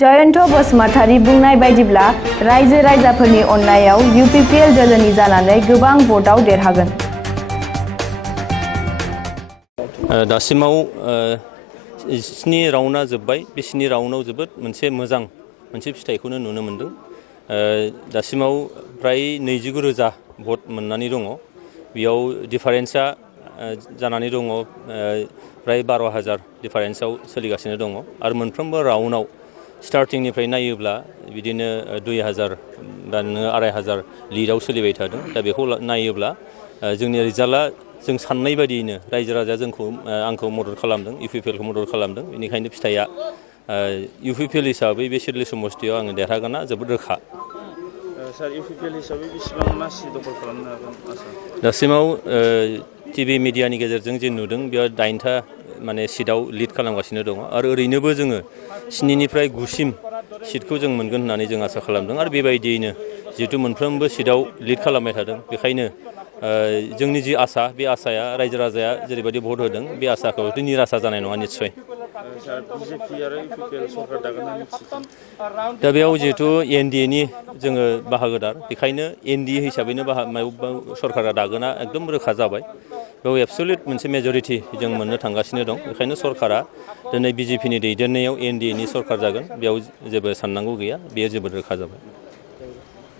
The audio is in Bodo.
जयन्त बसुमतारी बुंनाय बायदिब्ला रायजो राजाफोरनि अननायाव UPPL दोलोनि जानानै गोबां भटआव देरहागोन। दासिमाव 7 राउन्डआ जोब्बाय। बे 7 राउन्डआव जोबोद मोजां फिथाइखौनो नुनो मोनदों। दासिमाव फ्राय 29,000 भट मोननानै दङ। बेयाव डिफारेन्सआ जानानै दङ फ्राय 12,000 डिफारेन्सआव सोलिगासिनो दङ आरो मोनफ्रोमबो राउन्डआव स्टार्टिंनिफ्राय नायोब्ला बिदिनो 2,000 बा 2,500 लिडआव सोलिबाय थादों। दा बेखौ नायोब्ला जोंनि रिजाल्टआ जों साननाय बायदियैनो रायजो राजाया आंखौ मदद खालामदों, UPPL खौ मदद खालामदों। बेनिखायनो फिथाइया UPPL हिसाबै बे सिडली समस्तियाव आङो देरहागोना जोबोद रोखा। सार UPPL हिसाबै बेसेबां मासि दखल खालामनो हागोन आसा? दासिमाव TV मिडियानि गेजेरजों जे नुदों बेयाव 8था सिटआव लिड खालामगासिनो दङ आरो ओरैनोबो जोङो 7निफ्राय 9सिम सिटखौ जों मोनगोन होननानै जों आसा खालामदों आरो बेबायदियैनो जिहेतु मोनफ्रोमबो सिटआव लिड खालामबाय थादों बेखायनो जोंनि जि आसा बे आसाया रायजो राजाया जेरैबायदि भट होदों बे आसाखौ निरासा जानाय नङा निस्सय। सार BJP आरो UPPL सरकार दागोन ना निश्चित? दा बेयाव जिहेतु NDA-नि जोङो बाहागोदार बेखायनो NDA हिसाबैनो सरकारा दागोना एकदम रोखा जाबाय। बेयाव एबसुलिट मोनसे मेजरिटि जों मोननो थांगासिनो दं। बेखायनो सरकारा दिनै BJP नि दैदेननायाव NDA-नि सरकार जागोन बेयाव जेबो साननांगौ गैया। बेयो जोबोद रोखा जाबाय।